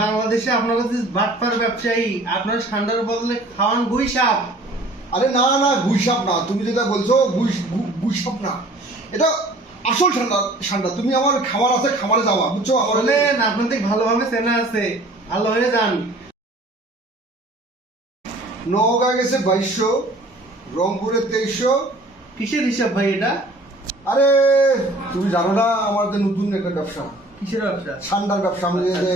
বাংলাদেশে আপনারা যে বাটপার ব্যবসায়ী আপনারা ঠান্ডার বদলে খাওয়ান গুই সাপ। আরে না না, গুইসাপ না, তুমি যেটা বলছো গুইসাপ না, এটা আসল ঠান্ডা ঠান্ডা। তুমি আমার খামার আছে, খামারে যাওয়া, বুঝছো? আমার বলেন আপনাদের ভালোভাবে চেনা আছে, ভালো হয়ে যান। নওগাঁ গেছে 2200, রংপুরে 2300। কিসের হিসাব ভাই এটা? আরে তুমি জানো না আমাদের নতুন একটা ব্যবসা, কিসের ব্যবসা? ঠান্ডার ব্যবসা। আমি যে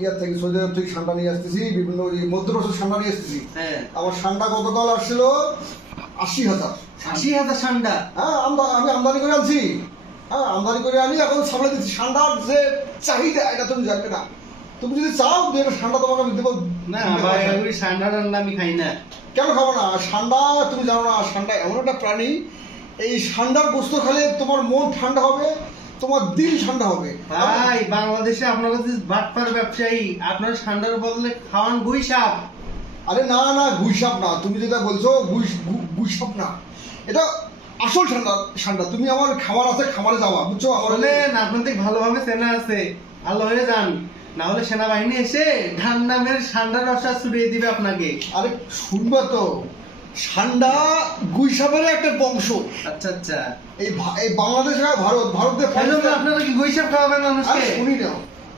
ইয়ার থেকে সৌদি আরব থেকে ঠান্ডা নিয়ে আসতেছি, বিভিন্ন মধ্যপ্রাচ্যের ঠান্ডা নিয়ে আসতেছি। হ্যাঁ, আমার ঠান্ডা গতকাল আসছিল 80,000। 80,000 ঠান্ডা? হ্যাঁ, আমি আমদানি করে আনছি। হ্যাঁ, আমদানি করে আনি, এখন সামনে দিচ্ছি। ঠান্ডার যে চাহিদা এটা তুমি জানবে না। তুমি যদি চাও যে এটা ঠান্ডা তোমাকে আমি দেবো। না ভাই, ওই ঠান্ডা ঠান্ডা আমি খাই না। কেন খাবো না? ঠান্ডা তুমি জানো না, ঠান্ডা এমন একটা প্রাণী, এই ঠান্ডার গোস্ত খেলে তোমার মন ঠান্ডা হবে, তোমার দিল ঠান্ডা হবে। ভাই বাংলাদেশে আপনারা যে বাটপার ব্যবসায়ী আপনারা ঠান্ডার বদলে খাওয়ান গুই সাপ। আরে না না, গুইসাপ না, তুমি যেটা বলছো গুইসাপ না, এটা আসল ঠান্ডা ঠান্ডা। তুমি আমার খামার আছে, খামারে যাওয়া, বুঝছো? আমার বলেন আপনাদের ভালোভাবে চেনা আছে, ভালো হয়ে যান। না হলে সেনাবাহিনী এসে ঠান্ডা মেরে ঠান্ডার ব্যবসা ছড়িয়ে দিবে আপনাকে। আরে শুনবা তো, ঠান্ডা গুইসাপের একটা বংশ। আচ্ছা আচ্ছা, এই বাংলাদেশ আর ভারতে আপনারা কি গুই সাপ খাওয়াবেন মানুষকে? শুনি না,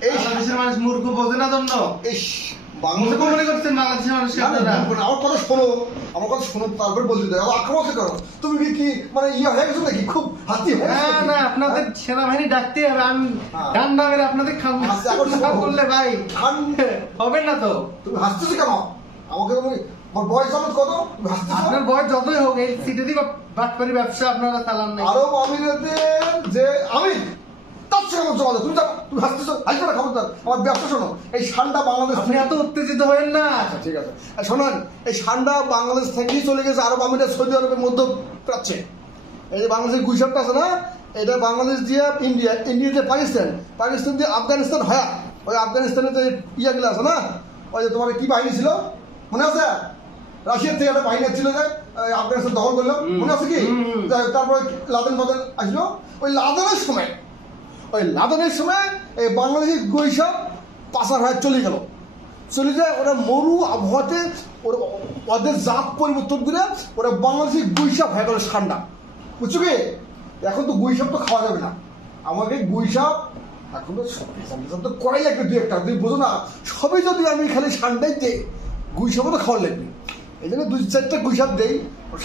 এই বাংলাদেশের মানুষ মূর্খ বোঝে না জন্য বাংলাদেশ মনে করছেন বাংলাদেশের মানুষকে আপনারা? আমার কথা শোনো, আমার কথা শোনো, তারপরে বলতে দাও। আক্রমণ করো তুমি, কি মানে ইয়ে হয়ে গেছো নাকি? খুব হাতি হয়ে না গেছো না, আপনাদের সেনাবাহিনী ডাকতে হবে। আমি ডান্ডা মেরে আপনাদের আচ্ছা, এখন খান করলে ভাই হবে না তো। তুমি হাসতেছো কেন? আমাকে তুমি, আমার বয়স আমার কত? তুমি হাসতেছো? আপনার বয়স যতই হোক, এই সিটিতে বাটপারি ব্যবসা আপনারা চালান নাই। আরব আমিরাতের যে আমি, তার সঙ্গে আমার যোগাযোগ। তুমি হাসতেছো, হাসবে না, খবরদার। আমার ব্যবসা শোনো, এই ঠান্ডা বাংলাদেশ আপনি এত উত্তেজিত হবেন না। আচ্ছা ঠিক আছে, শোনেন, এই ঠান্ডা বাংলাদেশ থেকেই চলে গেছে আরব আমিরাত, সৌদি আরবের মধ্যপ্রাচ্যে। এই যে বাংলাদেশের গুইসাপটা আছে না, এটা বাংলাদেশ দিয়ে ইন্ডিয়া, ইন্ডিয়া দিয়ে পাকিস্তান দিয়ে আফগানিস্তান হয়। ওই আফগানিস্তানের যে ইয়াগুলো আছে না, ওই যে তোমার কি বাহিনী ছিল মনে আছে? রাশিয়ার থেকে একটা বাহিনী ছিল যে আফগানিস্তান দখল করলো, মনে আছে কি? তারপরে লাদেন আসলো। ওই লাদেনের সময় এই বাংলাদেশের গুইসাপ পাচার হয়ে চলে যায়। ওরা মরু আবহাওয়াতে ওদের জাত পরিবর্তন করে ওরা বাংলাদেশের গুইসাপ হয়ে গেল ঠান্ডা, বুঝছো কি? এখন তো গুইসাপ তো খাওয়া যাবে না, আমাকে গুইসাপ এখন তো করাই লাগবে। দু একটা তুমি বোঝো না, সবই যদি আমি খালি ঠান্ডাই দিই, গুইসাপও তো খাওয়া লাগবে। এই জন্য 2-4টা গুইসাপ দেই,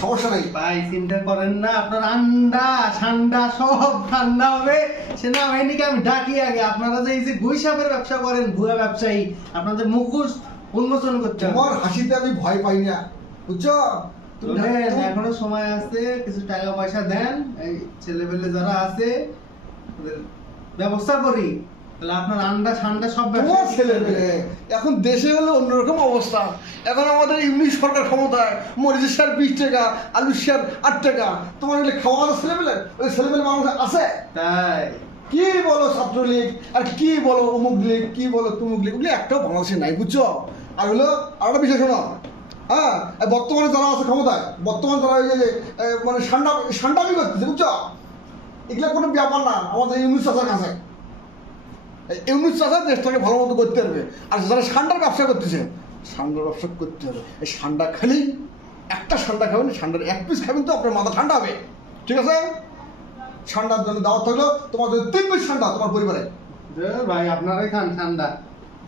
সমস্যা নাই। ভাই চিন্তা করেন না, আপনার আন্ডা ঠান্ডা সব ঠান্ডা হবে। সেনাবাহিনীকে আমি ডাকি আগে। আপনারা যে এই যে গুই সাপের ব্যবসা করেন, ভুয়া ব্যবসায়ী, আপনাদের মুখোশ উন্মোচন করতে হবে। তোমার হাসিতে আমি ভয় পাই না, বুঝছো? এখনো সময় আছে, কিছু টাকা পয়সা দেন, এই ছেলেপেলে যারা আছে ওদের ব্যবস্থা করি, তাহলে আপনার আন্ডা ঠান্ডা সব ব্যবসা। ছেলে মেয়ে এখন দেশে হলে অন্যরকম অবস্থা। এখন আমাদের ইউনিট সরকার ক্ষমতায়, মরিচের সার 20 টাকা, আলুর সার 8 টাকা। তোমার হলে খাওয়া ছেলেমেলে, ওই ছেলেমেলে মানুষ আছে? তাই কি বলো ছাত্রলীগ, আর কি বলো অমুক লীগ, কি বলো তুমুক লীগ, ওগুলি একটাও বাংলাদেশে নাই, বুঝছো? আর হলো আর একটা বিষয় শোনো, হ্যাঁ, বর্তমানে যারা আছে ক্ষমতায়, বর্তমানে যারা এই যে মানে ঠান্ডামি করতেছে, বুঝছো? এগুলো কোনো ব্যাপার না আমাদের ইউনিট চাষার কাছে। ইউনিট চাষা দেশটাকে ভালো মতো করতে হবে। আর যারা ঠান্ডার ব্যবসা করতেছে, ঠান্ডার ব্যবসা করতে হবে। এই ঠান্ডা খালি একটা ঠান্ডা খাবেন, ঠান্ডার 1 পিস খাবেন তো আপনার মাথা ঠান্ডা হবে, ঠিক আছে? ঠান্ডার জন্য দাওয়াত থাকলো, তোমার যদি 3 পিস ঠান্ডা তোমার পরিবারে। ভাই আপনারাই খান ঠান্ডা,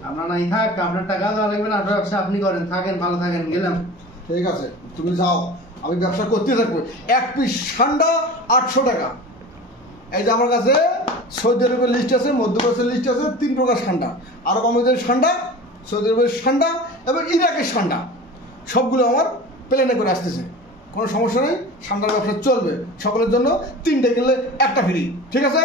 আপনার নাই থাক, আপনার টাকা দেওয়া লাগবে না, আপনার ব্যবসা আপনি করেন, থাকেন ভালো থাকেন, গেলাম। ঠিক আছে, তুমি যাও, আমি ব্যবসা করতে থাকবো। 1 পিস ঠান্ডা 800 টাকা। এই যে আমার কাছে সৌদি আরবের লিস্ট আছে, মধ্যপ্রাচ্যের লিস্ট আছে, 3 প্রকার ঠান্ডা। আরব আমিরাতের ঠান্ডা, সৌদি আরবের ঠান্ডা এবং ইরাকের ঠান্ডা, সবগুলো আমার প্লেনে করে আসতেছে। কোনো সমস্যা নেই, ঠান্ডার ব্যবসা চলবে। সকলের জন্য 3টে কিনলে 1টা ফ্রি, ঠিক আছে?